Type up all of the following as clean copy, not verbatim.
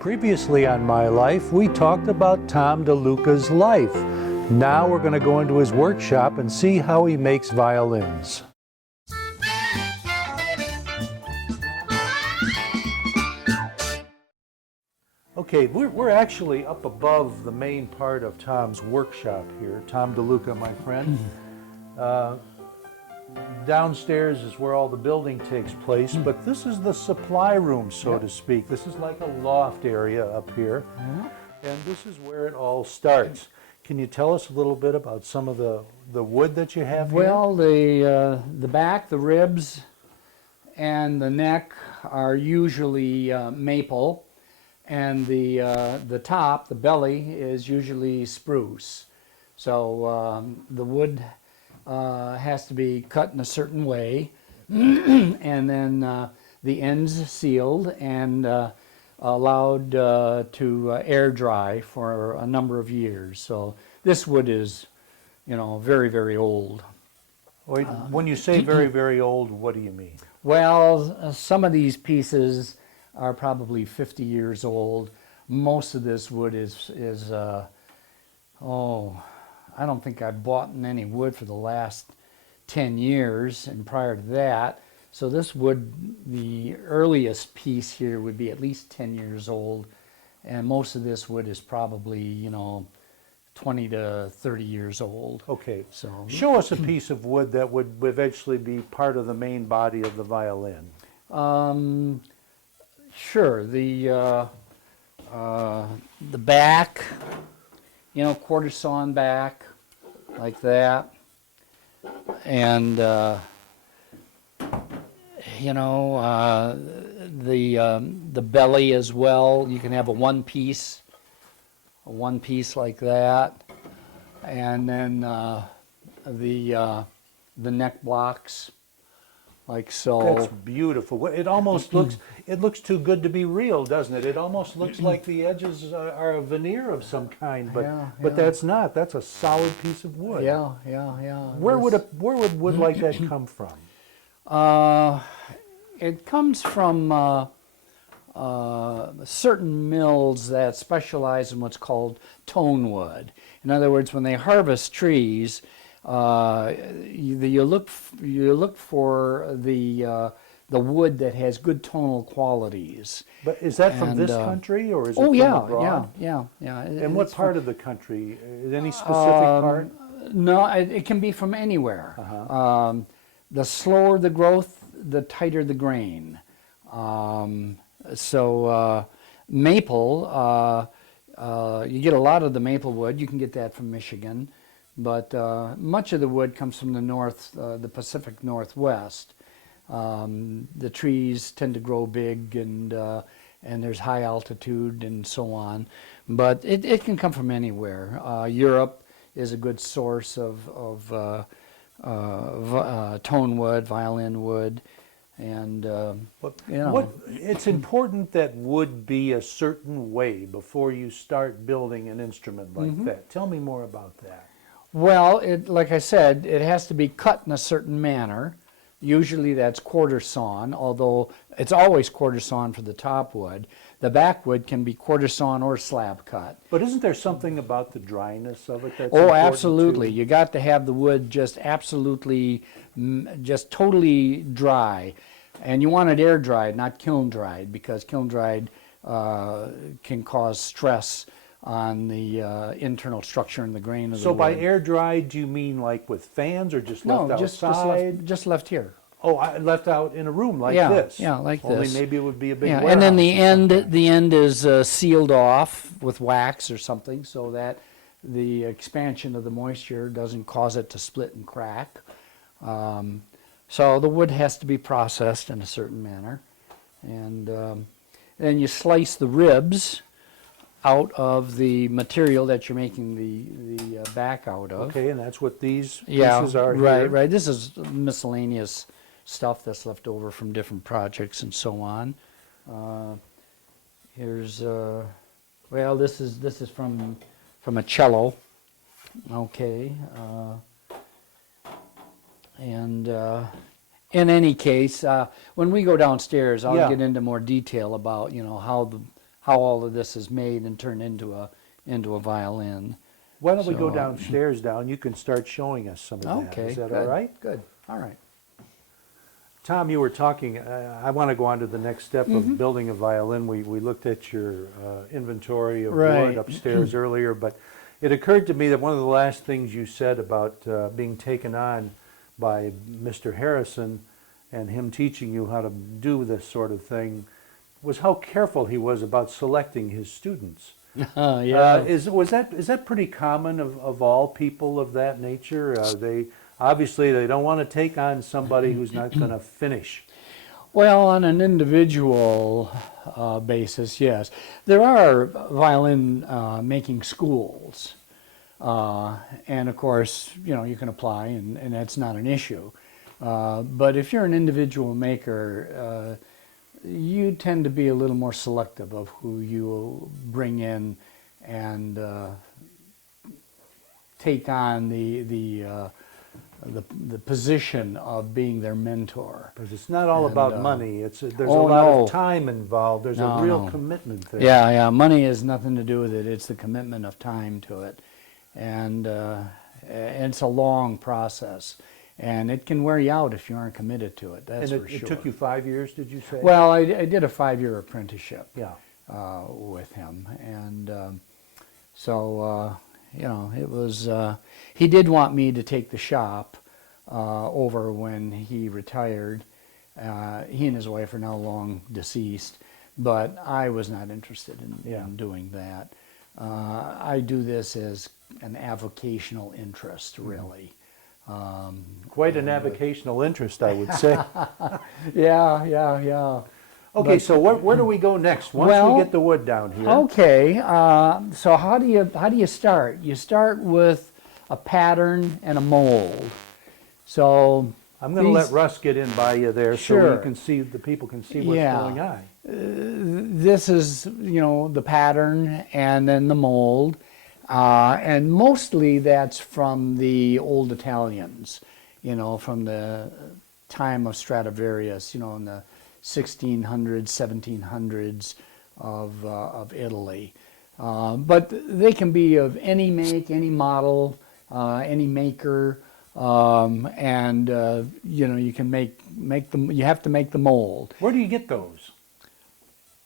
Previously on My Life, we talked about Tom Deluca's life. Now we're going to go into his workshop and see how he makes violins. Okay, we're actually up above the main part of Tom's workshop here. Tom Deluca, my friend. Downstairs is where all the building takes place, but this is the supply room, so to speak. This is like a loft area up here, and this is where it all starts. Can you tell us a little bit about some of the wood that you have here? Well, the back, the ribs, and the neck are usually maple, and the top, the belly, is usually spruce. So the wood has to be cut in a certain way, and then the ends sealed and allowed to air dry for a number of years. So this wood is, very, very old. When you say very, very old, what do you mean? Well, some of these pieces are probably 50 years old. Most of this wood is I don't think I've bought any wood for the last 10 years, and prior to that. So this wood, the earliest piece here would be at least 10 years old, and most of this wood is probably, 20 to 30 years old. Okay, so show us a piece of wood that would eventually be part of the main body of the violin. Sure, the back, quarter sawn back, like that, and the belly as well. You can have a one piece like that, and then the neck blocks, like so. That's beautiful. It almost looks too good to be real, doesn't it? It almost looks like the edges are a veneer of some kind, but that's not. That's a solid piece of wood. Yeah. Where would wood like that come from? It comes from certain mills that specialize in what's called tone wood. In other words, when they harvest trees, you look for the wood that has good tonal qualities. But is that from this country, or is it from abroad? Yeah. And what part of the country? Any specific part? No, it can be from anywhere. The slower the growth, the tighter the grain. Maple, you get a lot of the maple wood. You can get that from Michigan. But much of the wood comes from the north, the Pacific Northwest. The trees tend to grow big, and there's high altitude and so on. But it can come from anywhere. Europe is a good source of tone wood, violin wood, and it's important that wood be a certain way before you start building an instrument like that. Tell me more about that. Well, like I said, it has to be cut in a certain manner. Usually that's quarter sawn, although it's always quarter sawn for the top wood. The back wood can be quarter sawn or slab cut. But isn't there something about the dryness of it that's important absolutely. too? You got to have the wood just absolutely, just totally dry. And you want it air dried, not kiln dried, because kiln dried can cause stress on the internal structure and the grain of the wood. So by air dried, do you mean like with fans, or just left outside? Just left here. Oh, left out in a room like this. Yeah, like this. Only maybe it would be a big warehouse. And then the end is sealed off with wax or something, so that the expansion of the moisture doesn't cause it to split and crack. So the wood has to be processed in a certain manner, and then you slice the ribs out of the material that you're making the back out of. Okay, and that's what these pieces are here. Right. This is miscellaneous stuff that's left over from different projects and so on. Here's this is from a cello. Okay, and in any case, when we go downstairs, I'll get into more detail about how how all of this is made and turned into a violin. Why don't we go So, downstairs now, and you can start showing us some of that. Okay, Is that good, all right? good, all right. Tom, you were talking, I want to go on to the next step of building a violin. We looked at your inventory of Right. wood upstairs earlier, but it occurred to me that one of the last things you said about being taken on by Mr. Harrison and him teaching you how to do this sort of thing was how careful he was about selecting his students. Yeah. Is that pretty common of all people of that nature? They obviously they don't want to take on somebody who's not going to finish. Well, on an individual basis, yes. There are violin making schools. And of course, you can apply and that's not an issue. But if you're an individual maker, you tend to be a little more selective of who you bring in and take on the position of being their mentor. Because it's not all And, about money. There's a oh, lot no. of time involved. There's No, a real no. commitment there. Yeah, money has nothing to do with it. It's the commitment of time to it. And it's a long process. And it can wear you out if you aren't committed to it, that's And for it sure. took you 5 years, did you say? Well, I did a 5-year apprenticeship Yeah. with him. And so, it was, he did want me to take the shop over when he retired. He and his wife are now long deceased, but I was not interested in doing that. I do this as an avocational interest, really. Quite an avocational interest, I would say. Yeah. Okay, But- so where do we go next? Once Well, we get the wood down here. Okay, so how do you start? You start with a pattern and a mold. So I'm going to let these- Russ get in by you there so Sure. you can see, the people can see what's Yeah. going on. This is, the pattern and then the mold. And mostly that's from the old Italians, from the time of Stradivarius, in the 1600s, 1700s of Italy. But they can be of any make, any model, any maker, and you can make them. You have to make the mold. Where do you get those?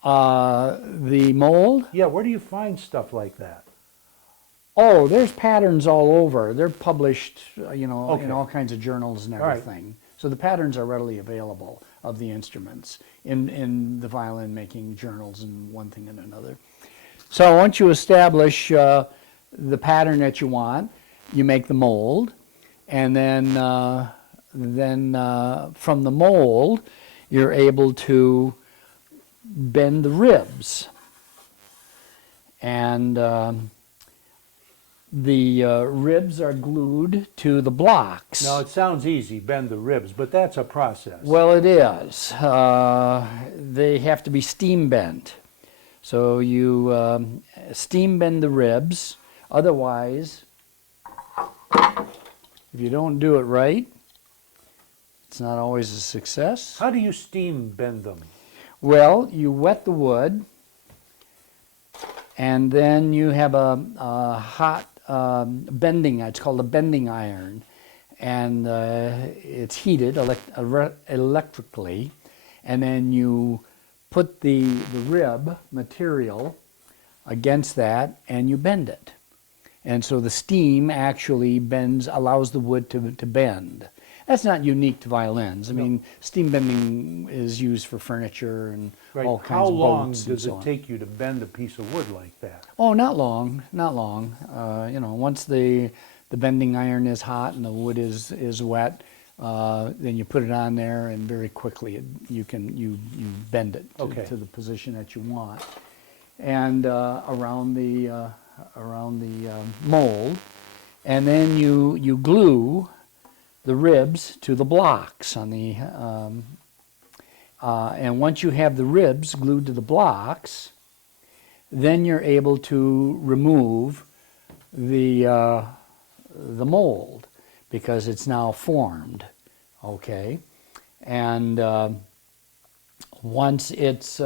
The mold. Yeah, where do you find stuff like that? Oh, there's patterns all over. They're published, in Okay. all kinds of journals and All right. everything. So the patterns are readily available of the instruments in the violin making journals and one thing and another. So once you establish the pattern that you want, you make the mold, and then from the mold, you're able to bend the ribs. And the ribs are glued to the blocks. Now, it sounds easy, bend the ribs, but that's a process. Well, it is. They have to be steam bent. So you steam bend the ribs. Otherwise, if you don't do it right, it's not always a success. How do you steam bend them? Well, you wet the wood, and then you have a hot bending, it's called a bending iron, and it's heated electrically, and then you put the rib material against that and you bend it. And so the steam actually allows the wood to bend. That's not unique to violins. I mean, steam bending is used for furniture and Right. all kinds How of long boats does and so it on. take you to bend a piece of wood like that? Oh, not long. Once the bending iron is hot and the wood is wet, then you put it on there, and very quickly you bend it Okay. to the position that you want. And around the mold, and then you glue the ribs to the blocks on the. And once you have the ribs glued to the blocks, then you're able to remove the mold because it's now formed, okay? And once it's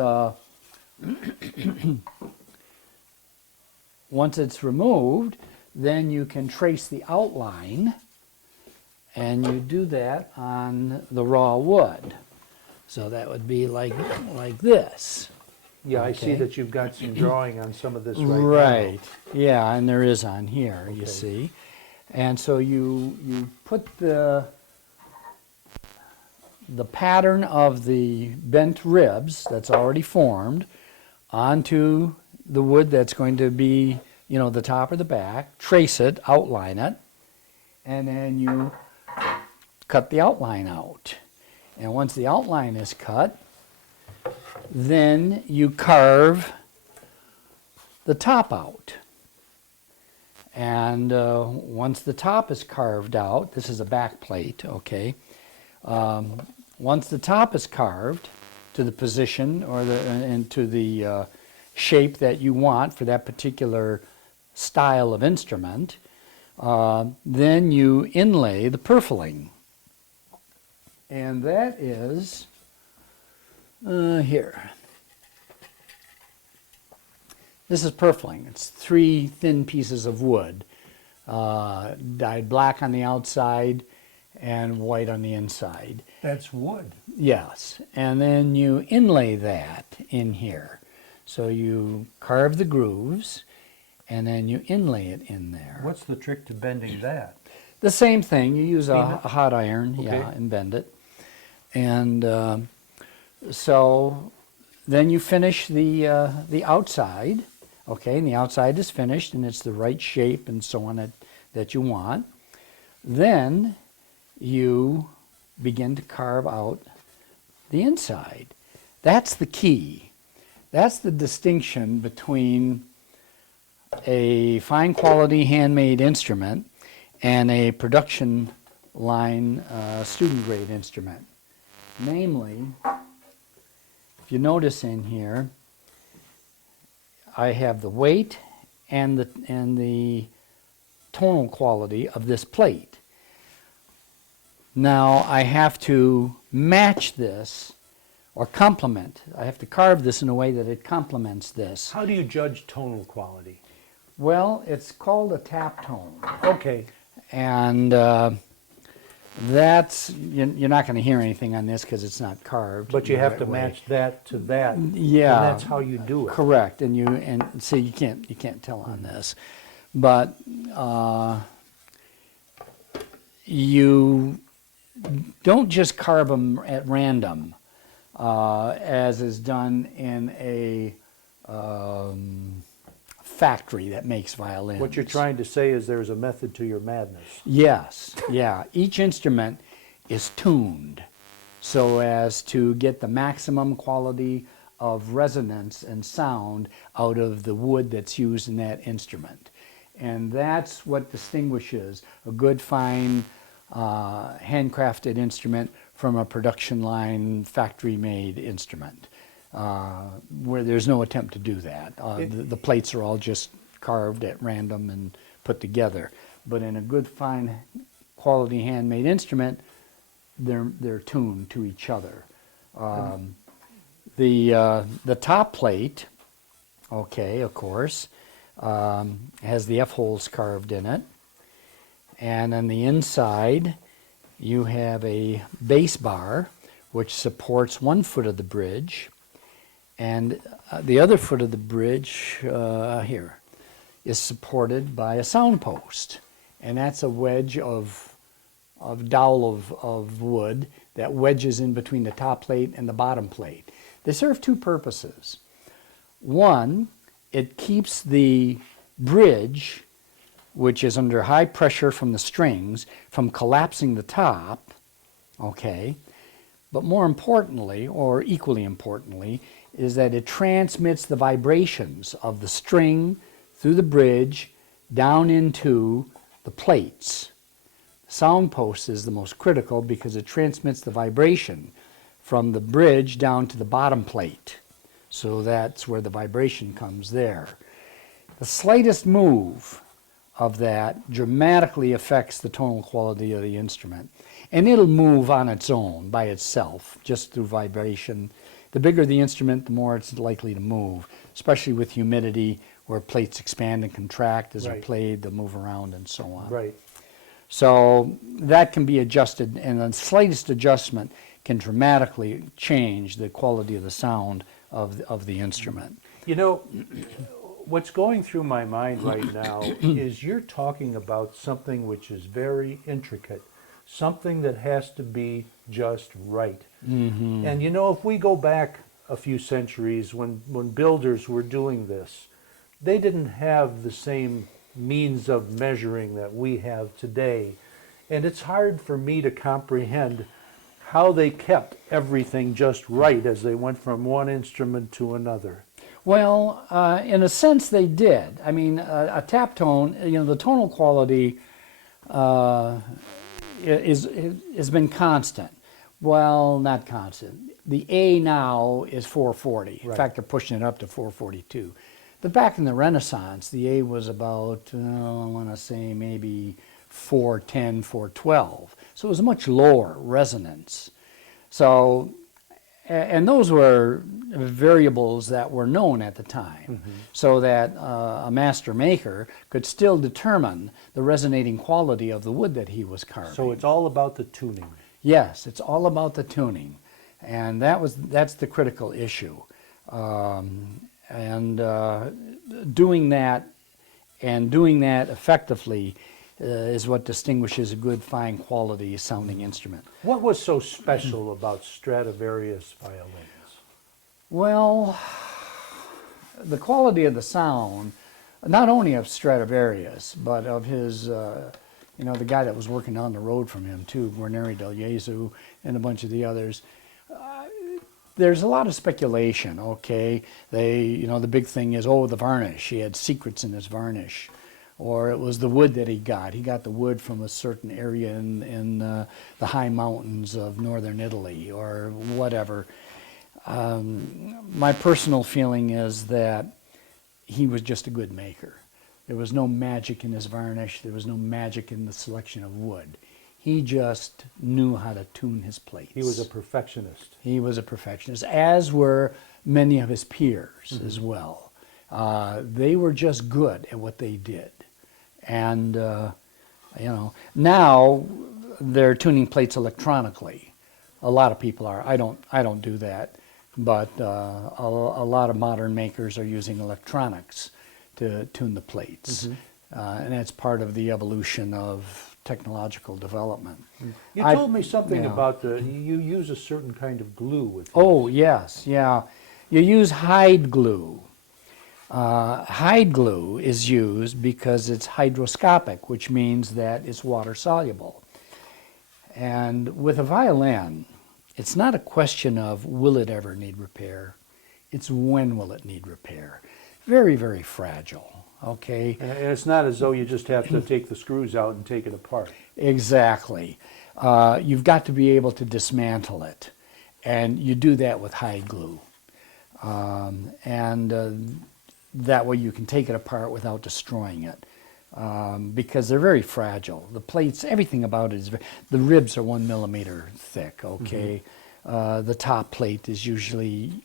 Once it's removed, then you can trace the outline, and you do that on the raw wood. So that would be like this. Yeah, I see Okay. that you've got some drawing on some of this right now. Right. Yeah, and there is on here, you Okay. see. And so you put the pattern of the bent ribs that's already formed onto the wood that's going to be, you know, the top or the back, trace it, outline it, and then you cut the outline out. And once the outline is cut, then you carve the top out. And once the top is carved out, this is a back plate, okay? Once the top is carved to the position or into the shape that you want for that particular style of instrument, then you inlay the purfling. And that is here. This is purfling. It's 3 thin pieces of wood, dyed black on the outside and white on the inside. That's wood. Yes, and then you inlay that in here. So you carve the grooves, and then you inlay it in there. What's the trick to bending that? The same thing. You use a Steam it? hot iron, yeah, Okay. and bend it. And so then you finish the outside, okay, and the outside is finished, and it's the right shape and so on that you want. Then you begin to carve out the inside. That's the key. That's the distinction between a fine quality handmade instrument and a production line student grade instrument. Namely, if you notice in here, I have the weight and the tonal quality of this plate. Now I have to match this or complement. I have to carve this in a way that it complements this. How do you judge tonal quality? Well, it's called a tap tone. Okay. And that's, you're not going to hear anything on this because it's not carved. But you the have right to way. match that to that. Yeah. And that's how you do it. Correct, and see you can't tell on this, but you don't just carve them at random, as is done in a factory that makes violins. What you're trying to say is there's a method to your madness. Yes, yeah. Each instrument is tuned so as to get the maximum quality of resonance and sound out of the wood that's used in that instrument. And that's what distinguishes a good, fine, handcrafted instrument from a production line, factory-made instrument, where there's no attempt to do that. The plates are all just carved at random and put together. But in a good, fine, quality handmade instrument, they're tuned to each other. The top plate, okay, of course, has the F-holes carved in it. And on the inside, you have a base bar, which supports 1 foot of the bridge. And the other foot of the bridge, here, is supported by a sound post. And that's a wedge of dowel of wood that wedges in between the top plate and the bottom plate. They serve 2 purposes. One, it keeps the bridge, which is under high pressure from the strings, from collapsing the top, okay? But more importantly, or equally importantly, is that it transmits the vibrations of the string through the bridge down into the plates. The sound post is the most critical because it transmits the vibration from the bridge down to the bottom plate. So that's where the vibration comes there. The slightest move of that dramatically affects the tonal quality of the instrument. And it'll move on its own, by itself, just through vibration The bigger the instrument, the more it's likely to move, especially with humidity where plates expand and contract as they're Right. played, they'll move around and so on. Right. So that can be adjusted, and the slightest adjustment can dramatically change the quality of the sound of the instrument. You know, what's going through my mind right now is you're talking about something which is very intricate, something that has to be just right. And you know, if we go back a few centuries when builders were doing this, they didn't have the same means of measuring that we have today. And it's hard for me to comprehend how they kept everything just right as they went from one instrument to another. Well, in a sense, they did. I mean, a tap tone, the tonal quality has been constant. Well, not constant. The A now is 440. In Right. fact, they're pushing it up to 442. But back in the Renaissance, the A was about, I want to say maybe 410, 412. So it was a much lower resonance. So, and those were variables that were known at the time, so that a master maker could still determine the resonating quality of the wood that he was carving. So it's all about the tuning. Yes, it's all about the tuning, and that's the critical issue. Doing that effectively is what distinguishes a good, fine quality sounding instrument. What was so special about Stradivarius violins? Well, the quality of the sound, not only of Stradivarius, but of his, the guy that was working on the road from him too, Guarneri del Gesù, and a bunch of the others. There's a lot of speculation, okay? The big thing is, the varnish. He had secrets in his varnish. Or it was the wood that he got. He got the wood from a certain area in the high mountains of northern Italy or whatever. My personal feeling is that he was just a good maker. There was no magic in his varnish. There was no magic in the selection of wood. He just knew how to tune his plates. He was a perfectionist. He was a perfectionist, as were many of his peers as well. They were just good at what they did. And, now they're tuning plates electronically. A lot of people are. I don't do that. But a lot of modern makers are using electronics to tune the plates. And that's part of the evolution of technological development. You told me something about you use a certain kind of glue with this. Oh, yes, yeah. You use hide glue. Hide glue is used because it's hydroscopic, which means that it's water soluble. And with a violin, it's not a question of will it ever need repair, it's when will it need repair. Very, very fragile, okay? And it's not as though you just have to take the screws out and take it apart. Exactly. You've got to be able to dismantle it, and you do that with hide glue. That way you can take it apart without destroying it, because they're very fragile. The plates, everything about it is the ribs are 1 millimeter thick, okay? The top plate is usually,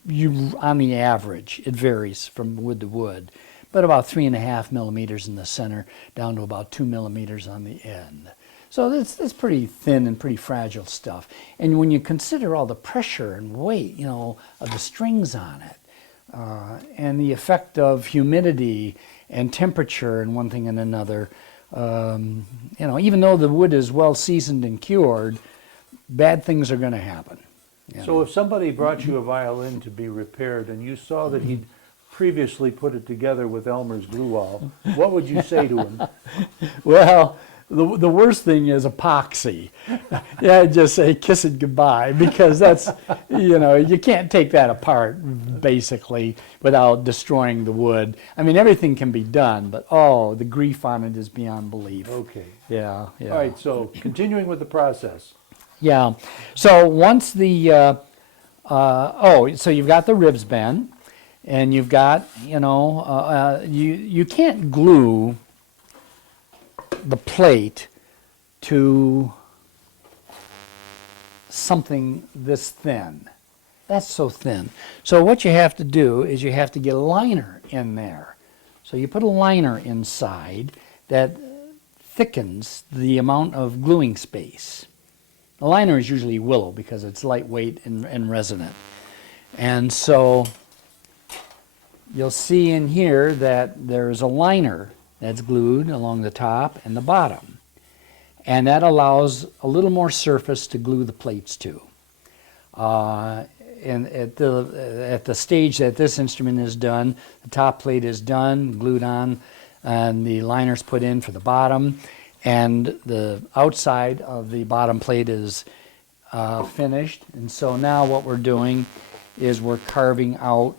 on the average, it varies from wood to wood, but about 3.5 millimeters in the center down to about 2 millimeters on the end. So that's pretty thin and pretty fragile stuff. And when you consider all the pressure and weight, of the strings on it, and the effect of humidity and temperature and one thing and another, even though the wood is well seasoned and cured, bad things are going to happen. So if somebody brought you a violin to be repaired and you saw that he'd previously put it together with Elmer's glue all, what would you say to him? Well, the worst thing is epoxy. Yeah, just say kiss it goodbye, because that's, you can't take that apart basically without destroying the wood. I mean, everything can be done, but the grief on it is beyond belief. Okay. Yeah. All right, so continuing with the process. Yeah. So once so you've got the ribs bent, and you've got, you can't glue the plate to something this thin. That's so thin. So what you have to do is you have to get a liner in there. So you put a liner inside that thickens the amount of gluing space. The liner is usually willow because it's lightweight and resonant. And so you'll see in here that there's a liner that's glued along the top and the bottom. And that allows a little more surface to glue the plates to. And at the stage that this instrument is done, the top plate is done, glued on, and the liner's put in for the bottom, and the outside of the bottom plate is finished. And so now what we're doing is we're carving out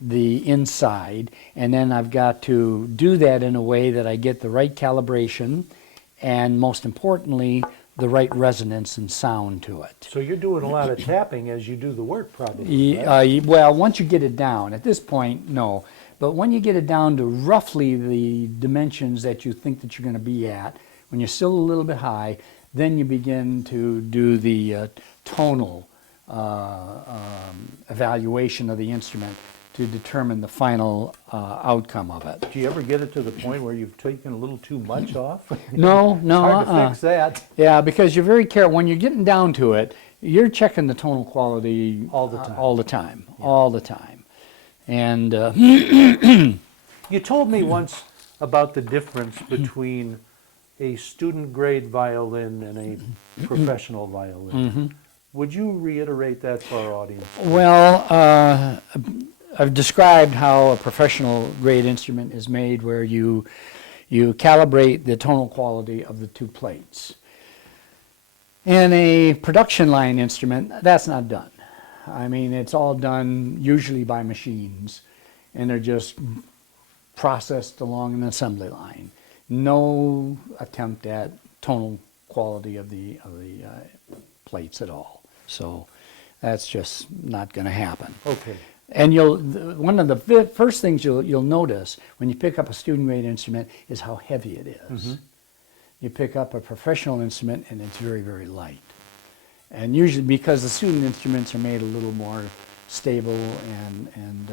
the inside, and then I've got to do that in a way that I get the right calibration and, most importantly, the right resonance and sound to it. So you're doing a lot of tapping as you do the work, probably, right? Well, once you get it down, at this point, no. But when you get it down to roughly the dimensions that you think that you're going to be at, when you're still a little bit high, then you begin to do the tonal evaluation of the instrument to determine the final outcome of it. Do you ever get it to the point where you've taken a little too much off? No, no. Hard to fix that. Yeah, because you're very careful. When you're getting down to it, you're checking the tonal quality All the time. all the time, all the time. And You told me once about the difference between a student grade violin and a professional violin. Would you reiterate that for our audience? well, I've described how a professional grade instrument is made, where you calibrate the tonal quality of the two plates. In a production line instrument, that's not done. I mean, it's all done usually by machines, and they're just processed along an assembly line. No attempt at tonal quality of the plates at all. So that's just not going to happen. Okay. And one of the first things you'll notice when you pick up a student grade instrument is how heavy it is. You pick up a professional instrument and it's very, very light. And usually because the student instruments are made a little more stable, and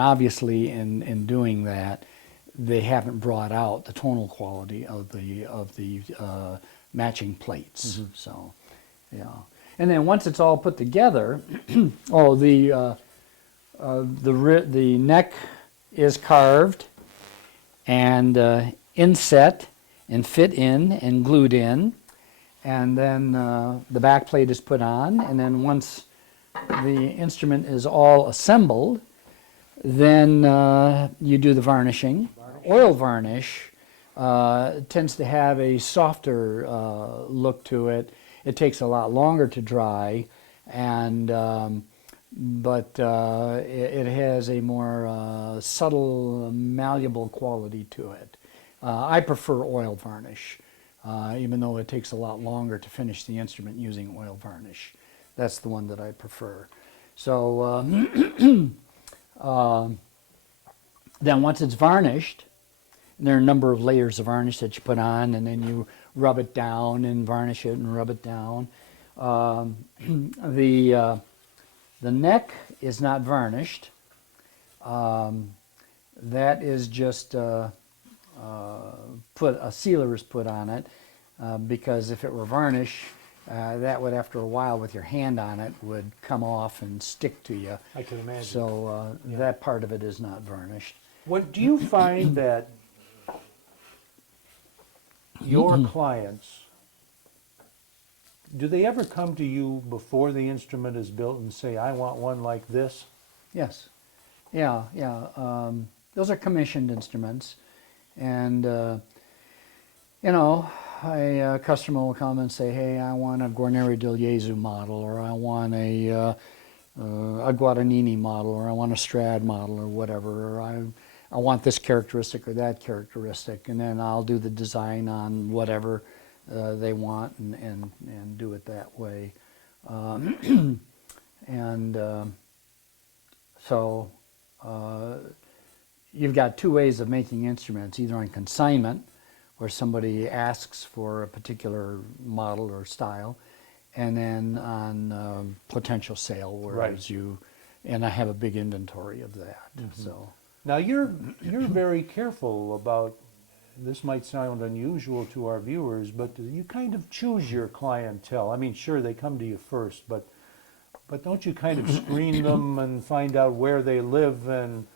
obviously in doing that, they haven't brought out the tonal quality of the matching plates. So, yeah. And then once it's all put together, the neck is carved and inset and fit in and glued in, and then the back plate is put on, and then once the instrument is all assembled, then you do the varnishing. Oil varnish tends to have a softer look to it. It takes a lot longer to dry, and but it has a more subtle, malleable quality to it. I prefer oil varnish, even though it takes a lot longer to finish the instrument using oil varnish. That's the one that I prefer. So then once it's varnished, there are a number of layers of varnish that you put on, and then you rub it down and varnish it and rub it down. The neck is not varnished. That is just a sealer is put on it, because if it were varnish, that would, after a while with your hand on it, would come off and stick to you. I can imagine. So that part of it is not varnished. Do you find that your clients, do they ever come to you before the instrument is built and say, I want one like this? Yes. Yeah, yeah. Those are commissioned instruments. And, a customer will come and say, hey, I want a Guarneri del Gesù model, or I want a Guadagnini model, or I want a Strad model, or whatever, or I want this characteristic or that characteristic, and then I'll do the design on whatever they want and do it that way. So you've got two ways of making instruments, either on consignment, where somebody asks for a particular model or style, and then on potential sale, whereas and I have a big inventory of that. So Now you're very careful about, this might sound unusual to our viewers, but you kind of choose your clientele. I mean, sure, they come to you first, but don't you kind of screen them and find out where they live and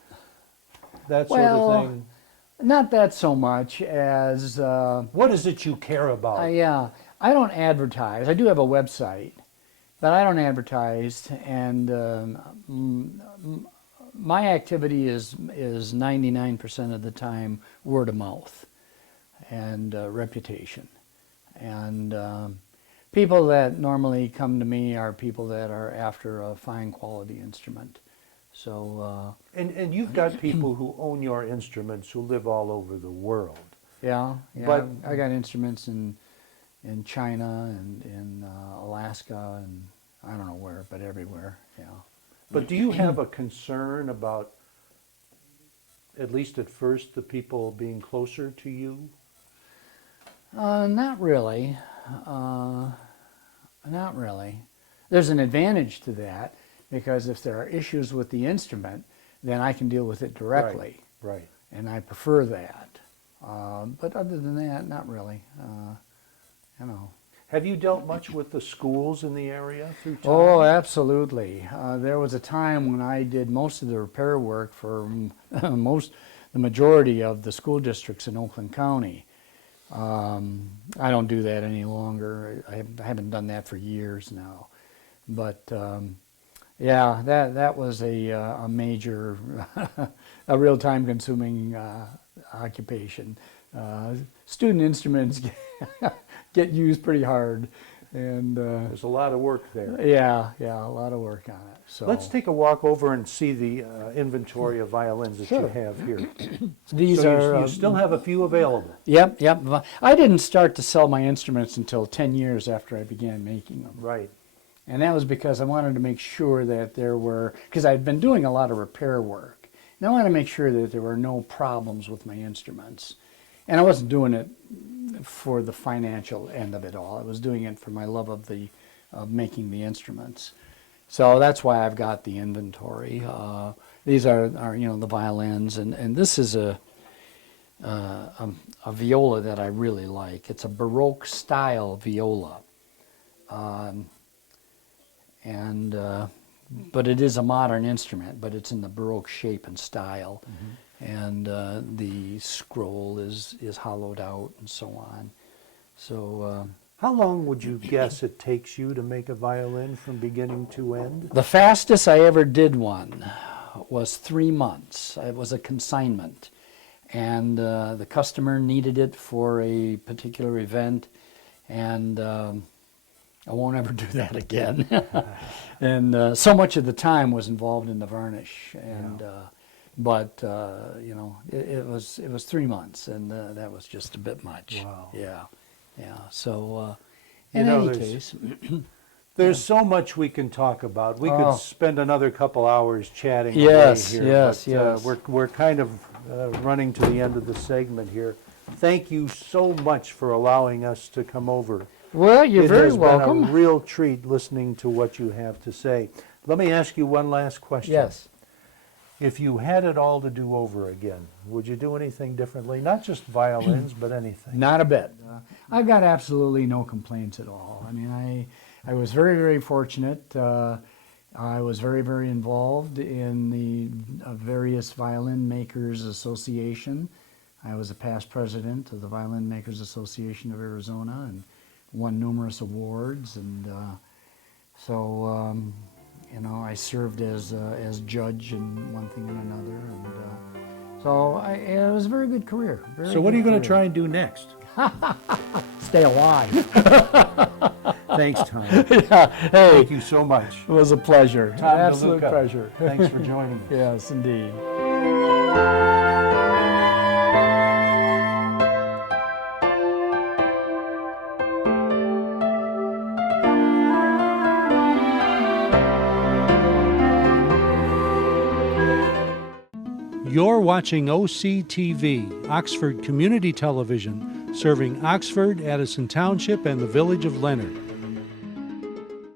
that sort of thing? Not that so much as What is it you care about? I don't advertise. I do have a website, but I don't advertise, and my activity is 99% of the time word of mouth and reputation. And people that normally come to me are people that are after a fine quality instrument. So And you've got people who own your instruments who live all over the world. but I got instruments in China and in Alaska and I don't know where, but everywhere. But do you have a concern about, at least at first, the people being closer to you? Not really. Not really. There's an advantage to that, because if there are issues with the instrument, then I can deal with it directly. Right. And I prefer that. But other than that, not really. Have you dealt much with the schools in the area through time? Oh, absolutely. There was a time when I did most of the repair work for the majority of the school districts in Oakland County. I don't do that any longer. I haven't done that for years now. But yeah, that was a major, a real time-consuming occupation. Student instruments get used pretty hard, and There's a lot of work there. yeah, a lot of work on it. So Let's take a walk over and see the inventory of violins that you Sure. have here. these So are you still have a few available. Yep. I didn't start to sell my instruments until 10 years after I began making them. Right. And that was because I wanted to make sure that because I'd been doing a lot of repair work, and I wanted to make sure that there were no problems with my instruments. And I wasn't doing it for the financial end of it all. I was doing it for my love of making the instruments. So that's why I've got the inventory. These are the violins, and this is a viola that I really like. It's a Baroque style viola. But it is a modern instrument, but it's in the Baroque shape and style. And the scroll is hollowed out and so on. So How long would you guess it takes you to make a violin from beginning to end? the fastest I ever did one was 3 months. It was a consignment, and the customer needed it for a particular event, and I won't ever do that again. And so much of the time was involved in the varnish, and but it was 3 months, and that was just a bit much. Wow. Yeah. So You in know, any there's- case, There's so much we can talk about. We Oh. could spend another couple hours chatting Yes, away here. yes, but, yes. We're kind of running to the end of the segment here. Thank you so much for allowing us to come over. well, you're very It has welcome. been a real treat listening to what you have to say. Let me ask you one last question. Yes. If you had it all to do over again, would you do anything differently? Not just violins, but anything. Not a bit. I've got absolutely no complaints at all. I mean, I was very, very fortunate. I was very, very involved in the various Violin Makers Association. I was a past president of the Violin Makers Association of Arizona and won numerous awards. And I served as judge in one thing and another. And so it was a very good career. So what are you going to try and do next? Stay alive. Thanks, Tom. Yeah. Hey, Thank you so much. it was a pleasure. Tom Absolute DeLuca, pleasure. Thanks for joining us. Yes, indeed. You're watching OCTV, Oxford Community Television, serving Oxford, Addison Township, and the village of Leonard.